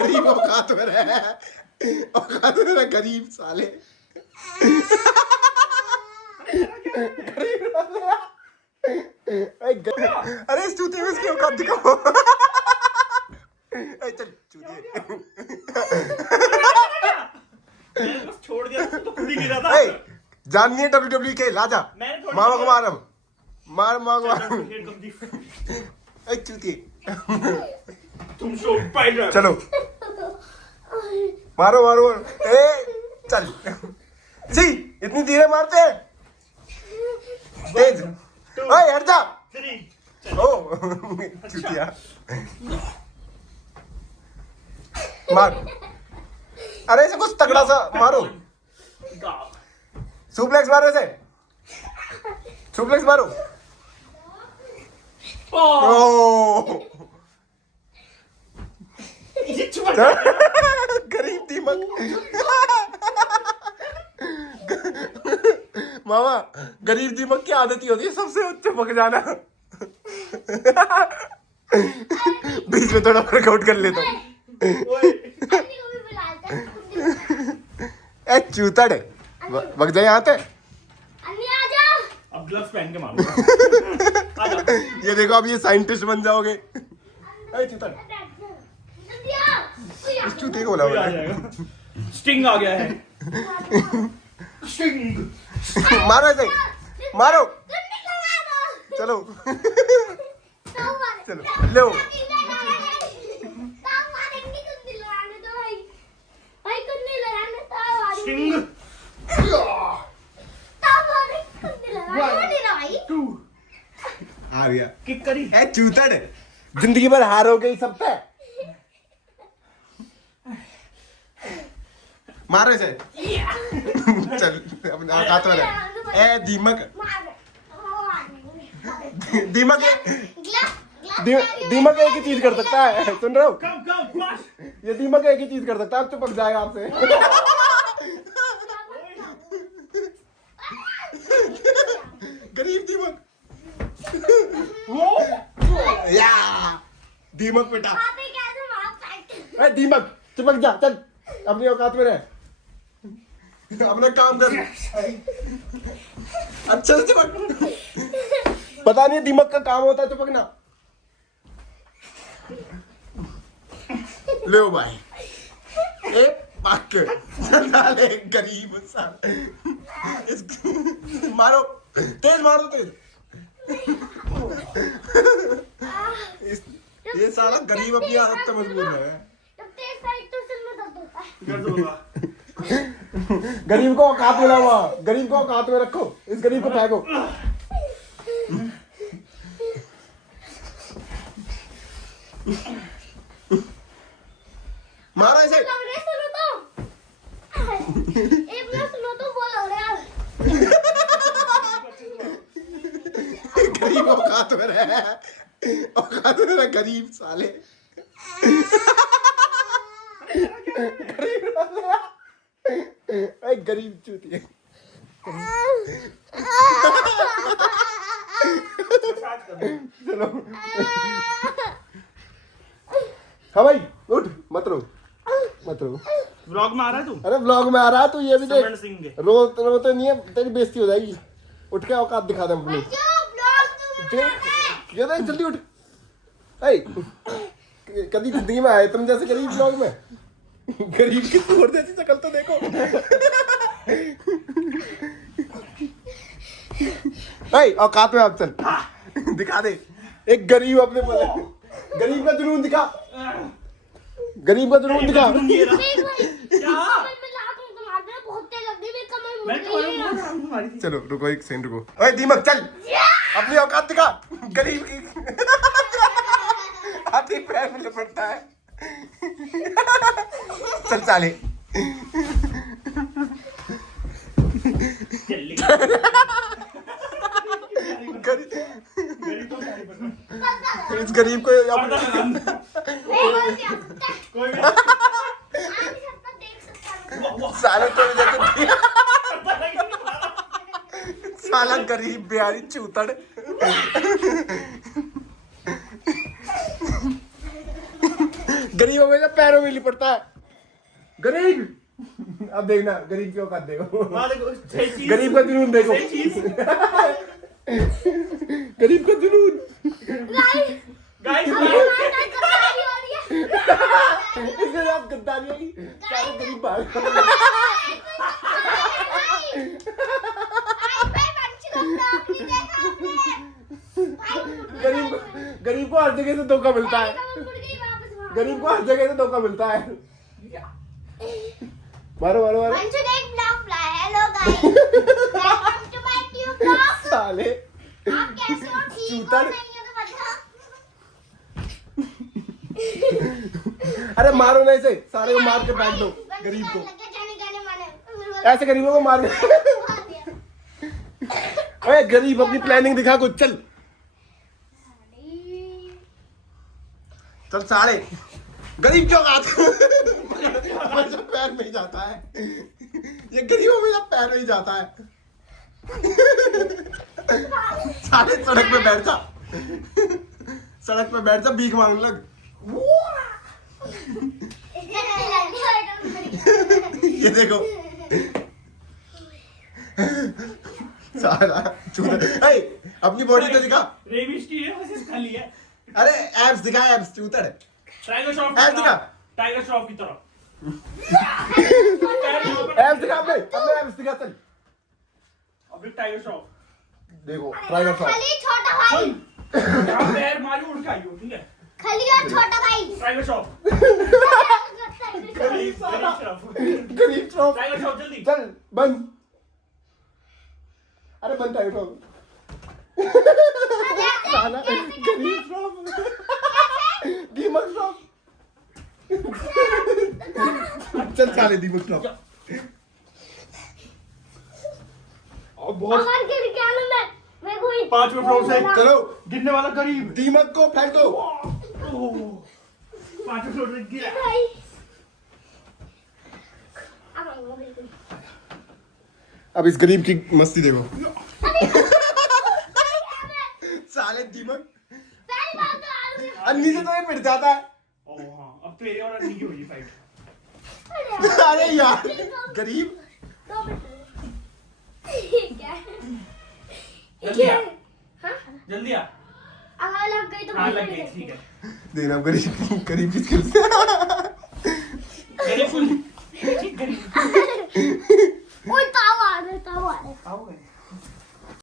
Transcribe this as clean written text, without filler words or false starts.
गरीब औकात में रहे, औकात में रहे गरीब साले। अरे इस चूते में इसकी औकात दिखाओ। चल चूते छोड़ दिया तो खुद ही गिरा था। जाननी है WWE के लाजा मामा को मार मार मार मार चूती। तुम शो पाइलट चलो मारो मारो ए चल सी इतनी धीरे मारते हैं तेज। ओए हट जा ओ चूतिया मार। अरे इसे कुछ तगड़ा सा मारो। सुप्लेक्स मारो इसे, सुप्लेक्स मारो। ओ गरीब दीमक। मामा गरीब दीमक की आदत ही होती है सबसे चिपक जाना। बीच में थोड़ा वर्कआउट कर लेता हूँ। ए चूतड़ वग जाए यहाँ पे। अब ग्लव्स पहन के मारो। ये देखो अब ये साइंटिस्ट बन जाओगे। ए चूतड़ इस चूते को बोला स्टिंग आ गया है। स्टिंग मारो ऐसे मारो। चलो चलो लो स्टिंग आ गया किक करी। ए चूतड़ जिंदगी भर हार हो गई सब पे। मारो इसे। चल अपने औकात में रह। ए दीमक दीमक दीमक एक ही चीज कर सकता है, सुन रहे हो? ये दीमक एक ही चीज कर सकता है, अब चिपक जाएगा आपसे। गरीब दीमक या दीमक बेटा। ए दीमक चिपक जा, चल अपनी औकात में रह, अपना काम कर। अच्छा से चिपक। पता नहीं दीमक का काम होता है चिपकना। ले भाई ए पक डाले गरीब साले। मारो तेज मारो तेज। ये साला गरीब अपनी आदत से मजबूर है। गरीब को औकात में लाओ, गरीब को औकात में रखो, इस गरीब को फेंको। मारो इसे। गरीब औकात में रहे, औकात में रहे गरीब साले। गरीब चूतिया। चलो हाँ भाई उठ, मत रो मत रो। व्लॉग में आ रहा है तू? अरे व्लॉग में आ रहा है तू, ये भी देख। रो तो नहीं है, तेरी बेइज्जती हो जाएगी। उठ के औकात दिखा दे अपनी। ये देख जल्दी उठ। कभी जिंदगी में आए तुम जैसे गरीब व्लॉग में? गरीब की तोड़ जैसी शक्ल तो देखो। औकात में आप चल दिखा दे। एक गरीब अपने बोले, गरीब का जुनून दिखा, गरीब का जुनून दिखा। चलो रुको एक सेकंड रुको। ओए दीमक चल अपनी औकात दिखा। गरीब की हाथी पैर में लपटता है। चल चाले। इस गरीब को साला तो साला गरीब बिहारी चूतड़। गरीब हमेशा पैरों में लिपटता है। गरीब अब देखना गरीब क्यों कर देखो, गरीब का जुनून देखो, गरीब का जुनून। इसके साथ गद्दारी होगी, सारे गरीब भाग। गरीब को हर जगह से धोखा मिलता है, गरीब को हर जगह से धोखा मिलता है। मारो मारो मारो साले चूतर। अरे मारो ना इसे, सारे को मार के फेंक दो गरीब को, ऐसे गरीबों को मार। अरे गरीब अपनी प्लानिंग दिखा कुछ, चल चल साले। गरीब क्यों हमेशा पैर में ही जाता है, ये गरीब हमेशा पैर में ही जाता है। साले सड़क पे बैठ जा, सड़क पे बैठ जा, भीख मांगने लग। ये देखो साला चूतर। अपनी बॉडी तो दिखा, खाली है। अरे एब्स दिखा, एब्स चूतर है। टाइगर श्रॉफ एब्स दिखा, टाइगर श्रॉफ की तरह। एब्स दिखा, अपने एब्स दिखा। चल अभी टाइगर श्रॉफ देखो, टाइगर श्रॉफ खाली छोटा भाई, यहाँ पैर मारी उड़ के आई हो, ठीक है। खाली और छोटा भाई, टाइगर श्रॉफ, गरीब श्रॉफ, गरीब श्रॉफ। टाइगर श्रॉफ जल्दी चल बंद, अरे बंद टाइगर श्रॉफ। साला गरीब श्रॉफ, दीमक श्रॉफ। चल साले दीमक श्रॉफ। और बहुत अगर गिर गया ना मैं कोई 5वें फ्लोर से चलो गिरने वाला गरीब दीमक को फेंक दो। 5वें फ्लोर से गिरा। भाई अब इस गरीब की मस्ती देखो। साले दीमक अन्नी से तो ये पिट जाता है। ओ हाँ, अब तेरे और अन्नी की होगी फाइट। अरे यार गरीब। जल्दी आ, हाँ? जल्दी आ। अगर लग गई तो हाँ लग गई, ठीक है। देखना गरीब, गरीब की स्किल से। गरीब फुल, ठीक गरीब। ओए ताव आ रहा है, ताव आ रहा है। आओ गए।